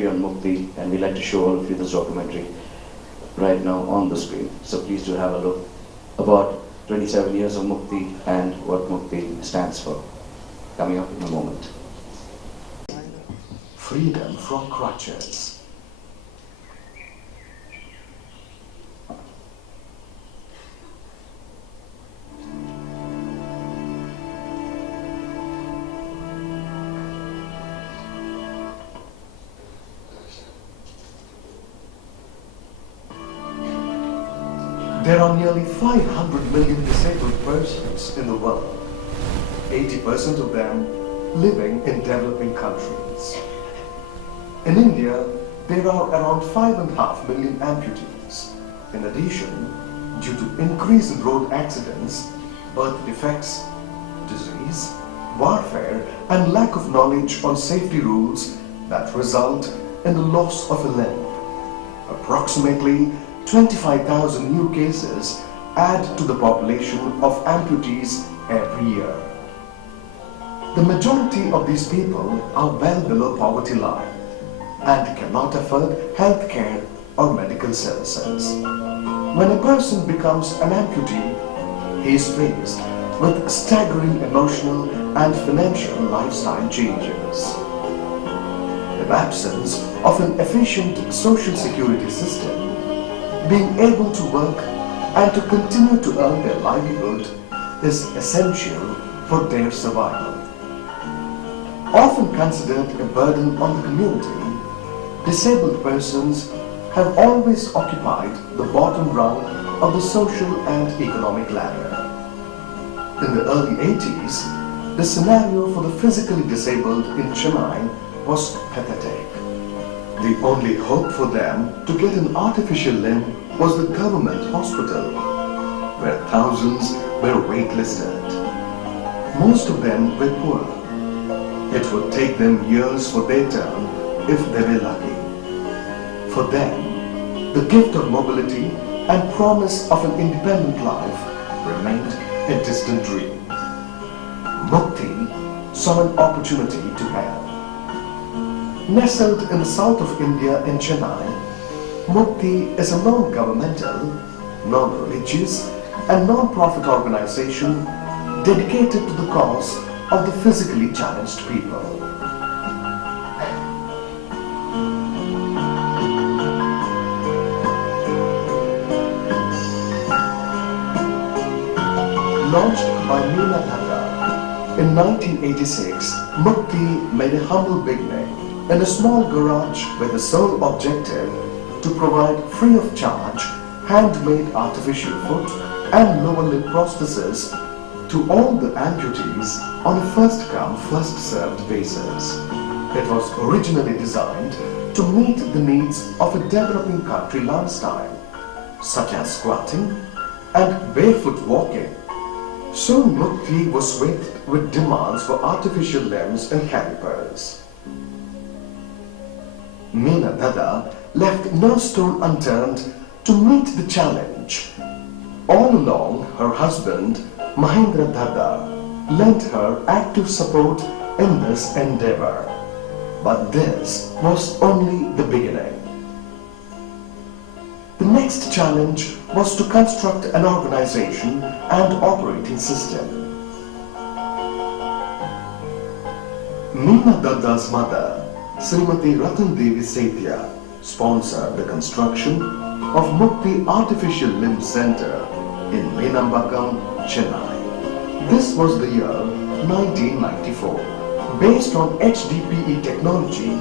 documentary on Mukti, and we'd like to show all of you this documentary right now on the screen. So please do have a look about 27 years of Mukti and what Mukti stands for. Coming up in a moment. Freedom from crutches. There are nearly 500 million disabled persons in the world, 80% of them living in developing countries. In India, there are around 5.5 million amputees. In addition, due to increase in road accidents, birth defects, disease, warfare, and lack of knowledge on safety rules that result in the loss of a limb, approximately 25,000 new cases add to the population of amputees every year. The majority of these people are well below poverty line and cannot afford health care or medical services. When a person becomes an amputee, he is faced with staggering emotional and financial lifestyle changes. The absence of an efficient social security system, being able to work and to continue to earn their livelihood is essential for their survival. Often considered a burden on the community, disabled persons have always occupied the bottom rung of the social and economic ladder. In the early 80s, the scenario for the physically disabled in Chennai was pathetic. The only hope for them to get an artificial limb was the government hospital, where thousands were waitlisted. Most of them were poor. It would take them years for their turn if they were lucky. For them, the gift of mobility and promise of an independent life remained a distant dream. Mukti saw an opportunity to help. Nestled in the south of India in Chennai, Mukti is a non-governmental, non-religious and non-profit organization dedicated to the cause of the physically challenged people. Launched by Meena Dhaka in 1986, Mukti made a humble beginning in a small garage with the sole objective to provide free of charge handmade artificial foot and lower limb prostheses to all the amputees on a first-come, first-served basis. It was originally designed to meet the needs of a developing country lifestyle, such as squatting and barefoot walking. Soon Mukti was swift with demands for artificial limbs and calipers. Meena Dada left no stone unturned to meet the challenge. All along, her husband, Mahendra Dada, lent her active support in this endeavor. But this was only the beginning. The next challenge was to construct an organization and operating system. Meena Dada's mother, Srimati Ratan Devi Sethia, sponsored the construction of Mukti Artificial Limb Center in Menambakam, Chennai. This was the year 1994. Based on HDPE technology,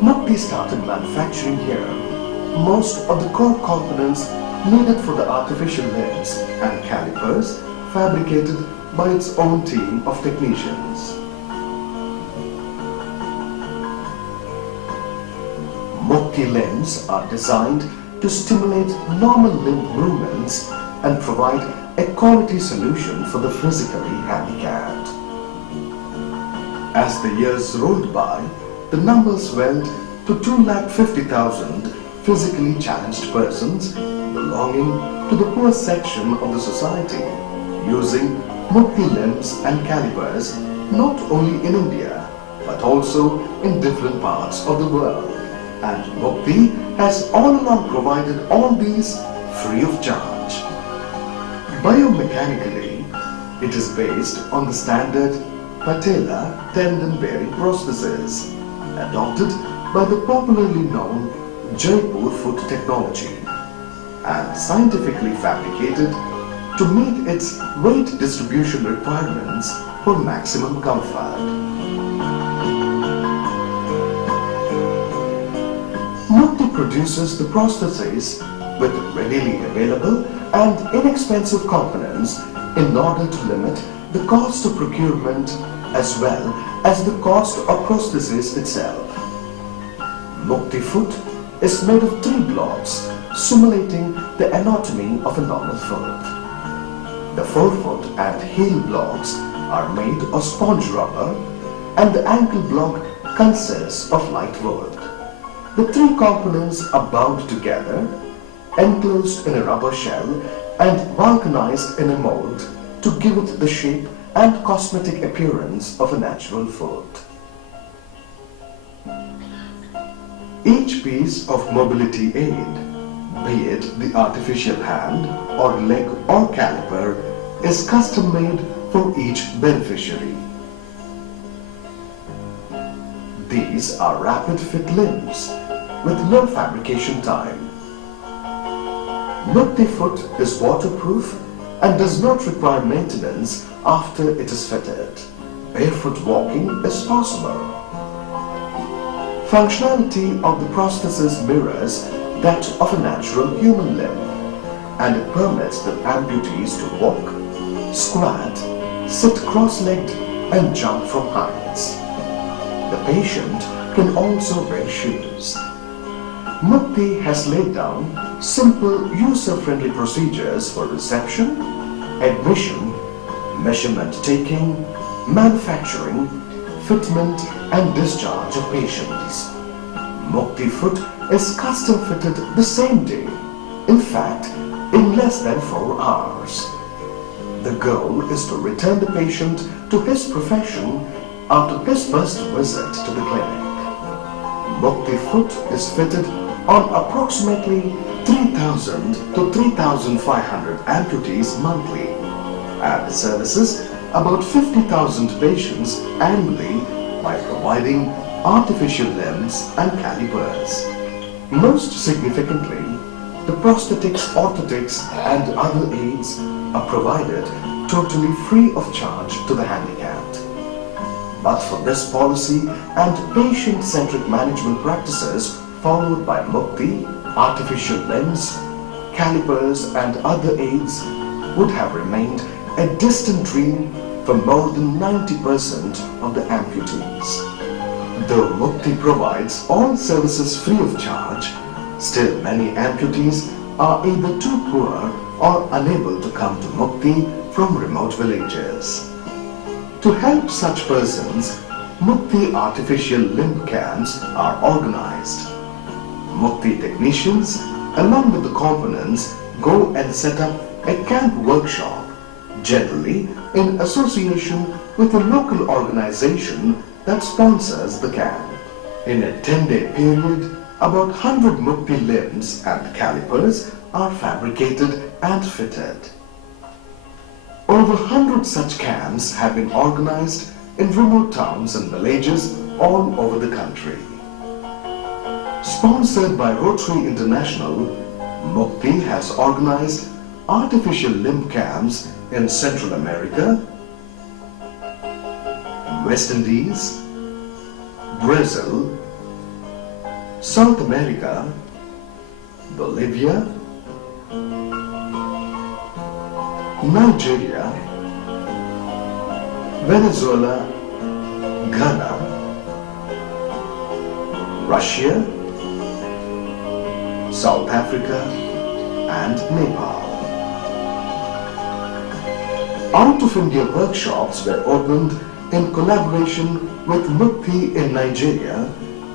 Mukti started manufacturing here most of the core components needed for the artificial limbs and calipers fabricated by its own team of technicians. Mukti limbs are designed to stimulate normal limb movements and provide a quality solution for the physically handicapped. As the years rolled by, the numbers swelled to 250,000 physically challenged persons belonging to the poor section of the society using Mukti limbs and calipers not only in India but also in different parts of the world. and Mukti has all along provided all these free of charge. Biomechanically, it is based on the standard patella tendon-bearing prosthesis adopted by the popularly known Jaipur foot technology and scientifically fabricated to meet its weight distribution requirements for maximum comfort. Mukti produces the prosthesis with readily available and inexpensive components in order to limit the cost of procurement as well as the cost of prosthesis itself. Mukti foot is made of 3 blocks simulating the anatomy of a normal foot. The forefoot and heel blocks are made of sponge rubber and the ankle block consists of light wood. The 3 components are bound together, enclosed in a rubber shell and vulcanized in a mold to give it the shape and cosmetic appearance of a natural foot. Each piece of mobility aid, be it the artificial hand or leg or caliper, is custom made for each beneficiary. These are rapid fit limbs with low fabrication time. Mukti foot is waterproof and does not require maintenance after it is fitted. Barefoot walking is possible. Functionality of the prosthesis mirrors that of a natural human limb, and it permits the amputees to walk, squat, sit cross-legged and jump from heights. The patient can also wear shoes. Mukti has laid down simple user-friendly procedures for reception, admission, measurement taking, manufacturing, fitment and discharge of patients. Mukti foot is custom fitted the same day, in fact in less than 4 hours. The goal is to return the patient to his profession after his first visit to the clinic. Mukti foot is fitted on approximately 3,000 to 3,500 amputees monthly and services about 50,000 patients annually by providing artificial limbs and calipers. Most significantly, the prosthetics, orthotics and other aids are provided totally free of charge to the handicapped. But for this policy and patient-centric management practices followed by Mukti, artificial limbs, calipers and other aids would have remained a distant dream for more than 90% of the amputees. Though Mukti provides all services free of charge, still many amputees are either too poor or unable to come to Mukti from remote villages. To help such persons, Mukti artificial limb camps are organized. Mukti technicians, along with the components, go and set up a camp workshop, generally in association with a local organization that sponsors the camp. In a 10-day period, about 100 Mukti limbs and calipers are fabricated and fitted. Over 100 such camps have been organized in remote towns and villages all over the country. Sponsored by Rotary International, Mukti has organized artificial limb camps in Central America, West Indies, Brazil, South America, Bolivia, Nigeria, Venezuela, Ghana, Russia, South Africa and Nepal. Out of India workshops were opened in collaboration with Mukti in Nigeria,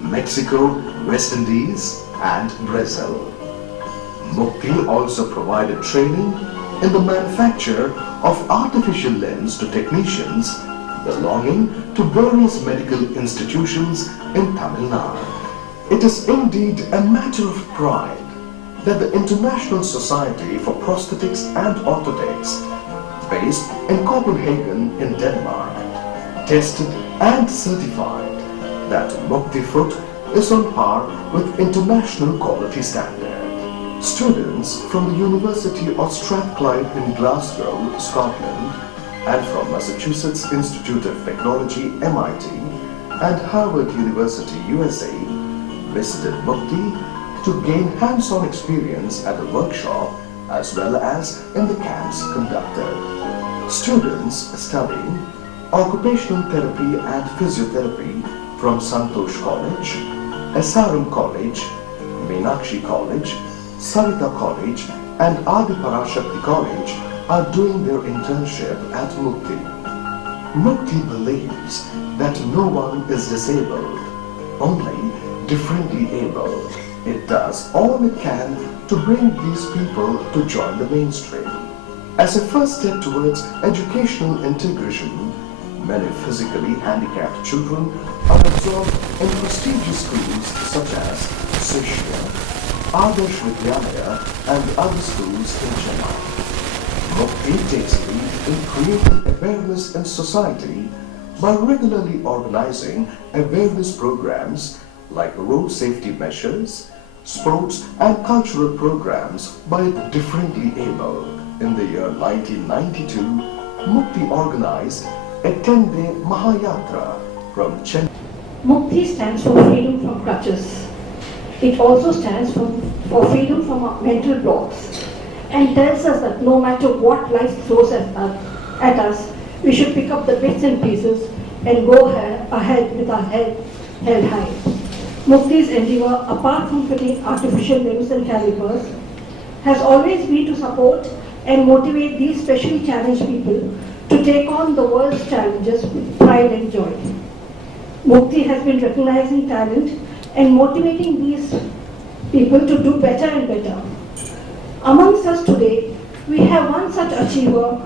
Mexico, West Indies and Brazil. Mukti also provided training in the manufacture of artificial limbs to technicians belonging to various medical institutions in Tamil Nadu. It is indeed a matter of pride that the International Society for Prosthetics and Orthotics, based in Copenhagen in Denmark, tested and certified that Mukti foot is on par with international quality standard. Students from the University of Strathclyde in Glasgow, Scotland, and from Massachusetts Institute of Technology, MIT, and Harvard University, USA, visited Mukti to gain hands-on experience at the workshop as well as in the camps conducted. Students studying occupational therapy and physiotherapy from Santosh College, SRM College, Meenakshi College, Sarita College and Adi Parashakti College are doing their internship at Mukti. Mukti believes that no one is disabled, only differently able. It does all it can to bring these people to join the mainstream. As a first step towards educational integration, many physically handicapped children are absorbed in prestigious schools such as Sishya, Adarsh Vidyalaya and other schools in Chennai. Mukti takes lead in creating awareness in society by regularly organizing awareness programs like road safety measures, sports and cultural programs by the differently able. In the year 1992, Mukti organized a 10-day Mahayatra from Chennai. Mukti stands for freedom from crutches. It also stands for freedom from our mental blocks and tells us that no matter what life throws at us, we should pick up the bits and pieces and go ahead with our head held high. Mukti's endeavor, apart from fitting artificial limbs and calipers, has always been to support and motivate these specially challenged people to take on the world's challenges with pride and joy. Mukti has been recognizing talent and motivating these people to do better and better. Amongst us today, we have one such achiever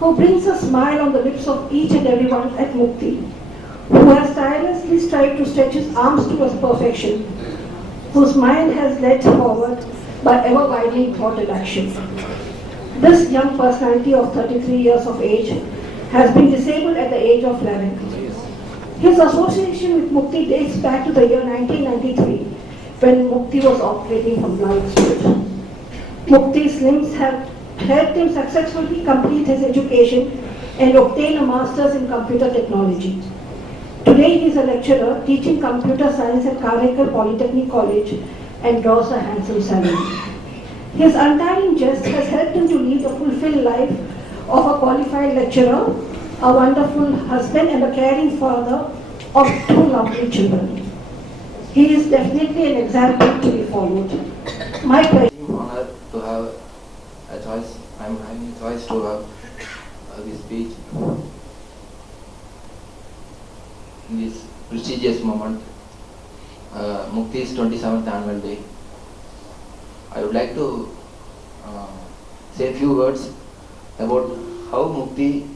who brings a smile on the lips of each and everyone at Mukti, who has tirelessly strived to stretch his arms towards perfection, whose mind has led forward by ever-widening thought and action. This young personality of 33 years of age has been disabled at the age of 11. His association with Mukti dates back to the year 1993, when Mukti was operating from blind spirit. Mukti's limbs have helped him successfully complete his education and obtain a master's in computer technology. Today he is a lecturer teaching computer science at Karnekar Polytechnic College and draws a handsome salary. His untiring jest has helped him to lead a fulfilled life of a qualified lecturer, a wonderful husband and a caring father of two lovely children. He is definitely an example to be followed. My pleasure. I'm honored to have a choice. I'm having a choice to have this speech in this prestigious moment, Mukti's 27th annual day. I would like to say a few words about how Mukti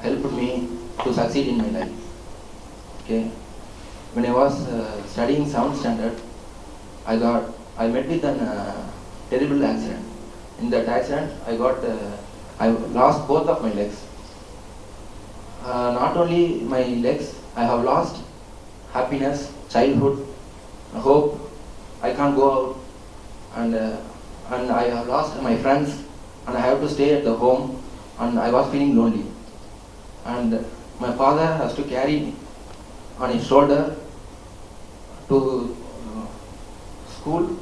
helped me to succeed in my life. Okay, when I was studying 7th standard, I met with a terrible accident. In that accident, I lost both of my legs. Not only my legs, I have lost happiness, childhood, hope. I can't go out, and I have lost my friends, and I have to stay at the home, and I was feeling lonely. And my father has to carry me on his shoulder to school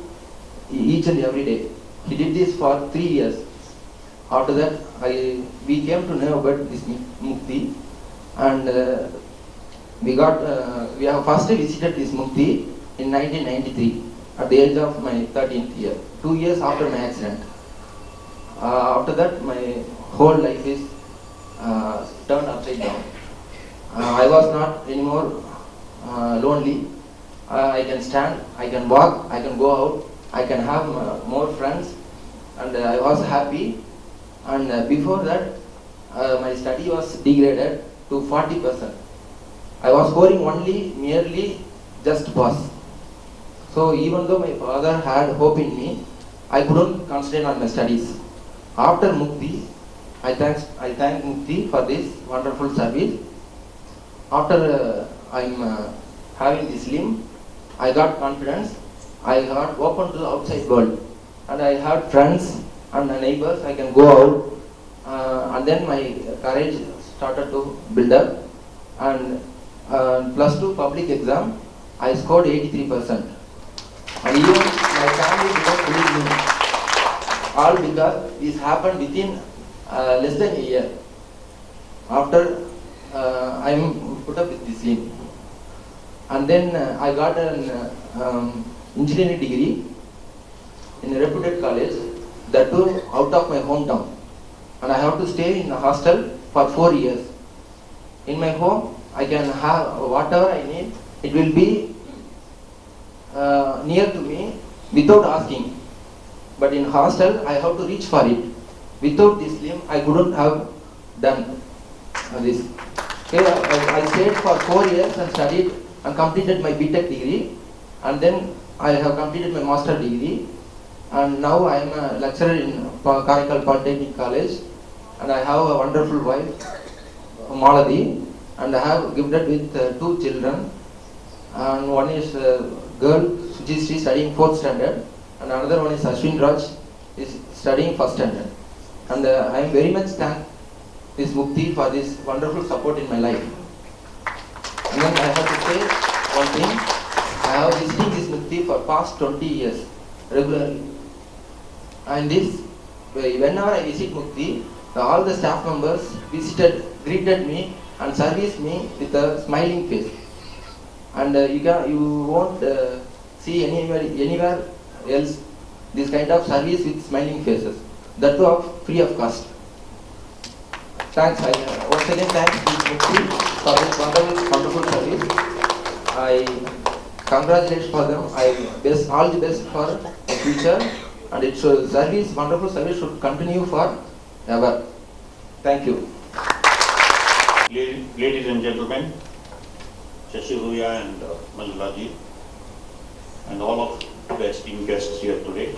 each and every day. He did this for 3 years. After that, we came to know about this Mukti, and we have first visited this Mukti in 1993 at the age of my 13th year, 2 years after my accident. After that, my whole life is turned upside down. I was not anymore lonely. I can stand, I can walk, I can go out, I can have more friends, and I was happy. And before that, my study was degraded to 40%. I was scoring only merely just pass. So even though my father had hope in me, I couldn't concentrate on my studies. After Mukti, I thank Mukti for this wonderful service. After I'm having this limb, I got confidence. I got open to the outside world, and I had friends and neighbors. I can go out, and then my courage started to build up. And +2 public exam, I scored 83%. And even my family didn't believe me. All because this happened within less than a year. After I'm put up with this limb. And then I got an engineering degree in a reputed college, that too out of my hometown. And I have to stay in a hostel for 4 years. In my home, I can have whatever I need. It will be near to me without asking. But in hostel, I have to reach for it. Without this limb, I couldn't have done this. Okay, I stayed for 4 years and studied and completed my BTech degree, and then I have completed my master degree, and now I am a lecturer in Karaikal Polytechnic College, and I have a wonderful wife, Maladi, and I have gifted with 2 children, and one is a girl, Sujisri, studying 4th standard, and another one is Ashwin Raj, is studying 1st standard. And I am very much thank this Mukti for this wonderful support in my life. And then I have to say one thing, I have visiting this Mukti for past 20 years regularly. And this, whenever I visit Mukti, all the staff members greeted me and serviced me with a smiling face. And you won't see anywhere else this kind of service with smiling faces. That too free of cost. Thanks. Once again thanks Mukti for this wonderful service. I congratulate for them. All the best for the future, and it should wonderful service should continue forever. Thank you. Ladies and gentlemen, Shashi Ruya and Manjulaji, and all of the esteemed guests here today,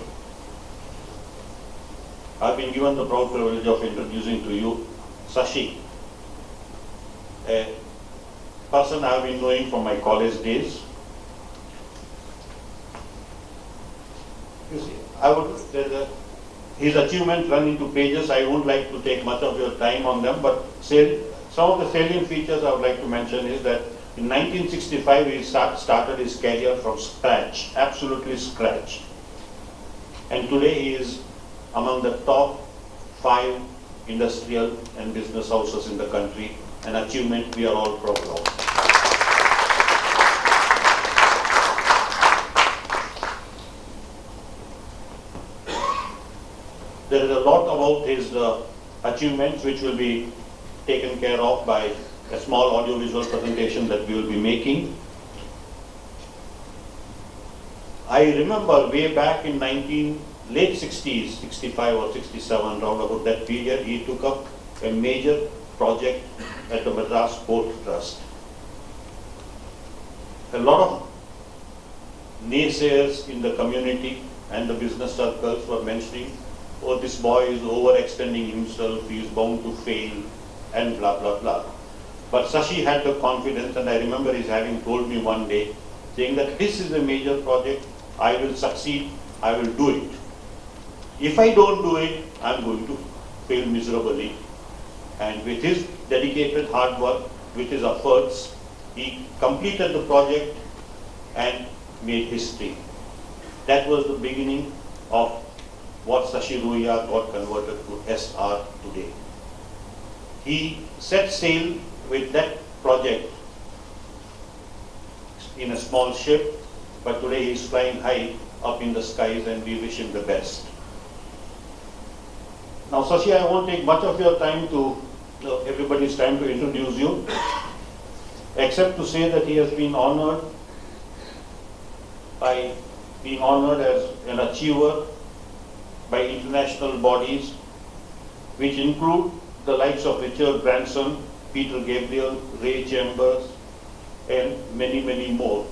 I've been given the proud privilege of introducing to you Shashi, a person I've been knowing from my college days. You see, his achievements run into pages. I won't like to take much of your time on them, but some of the salient features I would like to mention is that in 1965 he started his career from scratch, absolutely scratch. And today he is among the top 5 industrial and business houses in the country, an achievement we are all proud of. There is a lot about his achievements which will be taken care of by a small audiovisual presentation that we will be making. I remember way back in late 60s, 65 or 67, round about that period, he took up a major project at the Madras Port Trust. A lot of naysayers in the community and the business circles were mentioning, oh, this boy is overextending himself, he is bound to fail, and blah, blah, blah. But Shashi had the confidence, and I remember his having told me one day, saying that this is a major project, I will succeed, I will do it. If I don't do it, I'm going to fail miserably. And with his dedicated hard work, with his efforts, he completed the project and made history. That was the beginning of what Shashi Ruya got converted to SR today. He set sail with that project in a small ship, but today he is flying high up in the skies, and we wish him the best. Now, Shashi, I won't take much of your time everybody's time to introduce you, except to say that he has been honored by being honored as an achiever by international bodies, which include the likes of Richard Branson, Peter Gabriel, Ray Chambers, and many, many more.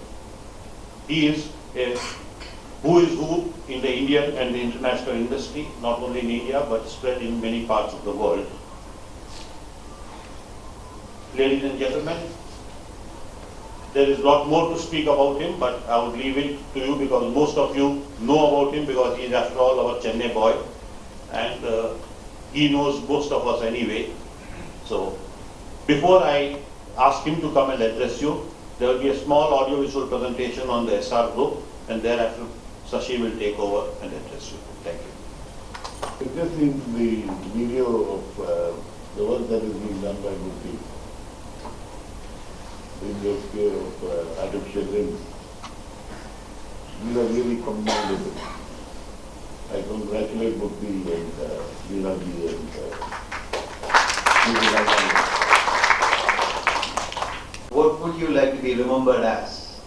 He is who is who in the Indian and the international industry, not only in India but spread in many parts of the world. Ladies and gentlemen, there is a lot more to speak about him, but I would leave it to you because most of you know about him because he is after all our Chennai boy and he knows most of us anyway. So before I ask him to come and address you, there will be a small audio-visual presentation on the SR group and thereafter Sashi will take over and address you. Thank you. Just in the video of the work that is being done by Mukiti in the scale of artificial limbs, these are really commendable. I congratulate Mukiti and Leelaji and What would you like to be remembered as?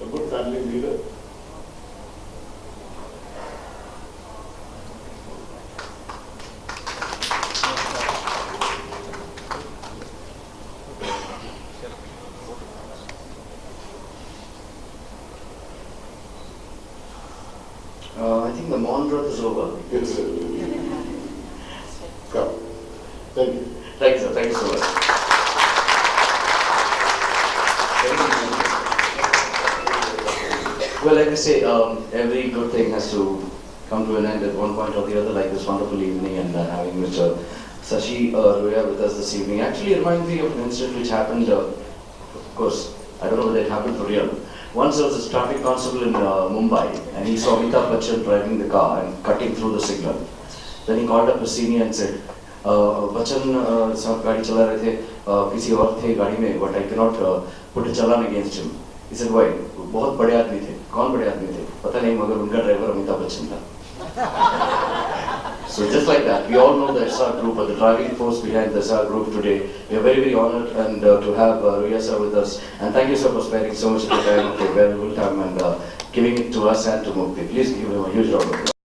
a good family leader. I think the Mondrath is over. Yes, sir. Come. Thank you. Thank you, sir. Thank you so much. Well, like I say, every good thing has to come to an end at one point or the other, like this wonderful evening and having Mr. Sashi Roya with us this evening. Actually, it reminds me of an incident which happened, of course, I don't know whether it happened for real. Once there was this traffic constable in Mumbai and he saw Amitabh Bachchan driving the car and cutting through the signal. Then he called up his senior and said, Bachchan साहब गाड़ी चला रहे थे, किसी और थे गाड़ी में, but I cannot put a challan against him. He said, why? बहुत बड़े आदमी थे. कौन बड़े आदमी थे? पता नहीं, मगर उनका ड्राइवर अमिताभ बच्चन था. So just like that, we all know the SR group, but the driving force behind the SR group today. We are very, very honored and to have Roya sir with us. And thank you sir for sparing so much of the time of your valuable time and giving it to us and to Mukti. Please give him a huge round of applause.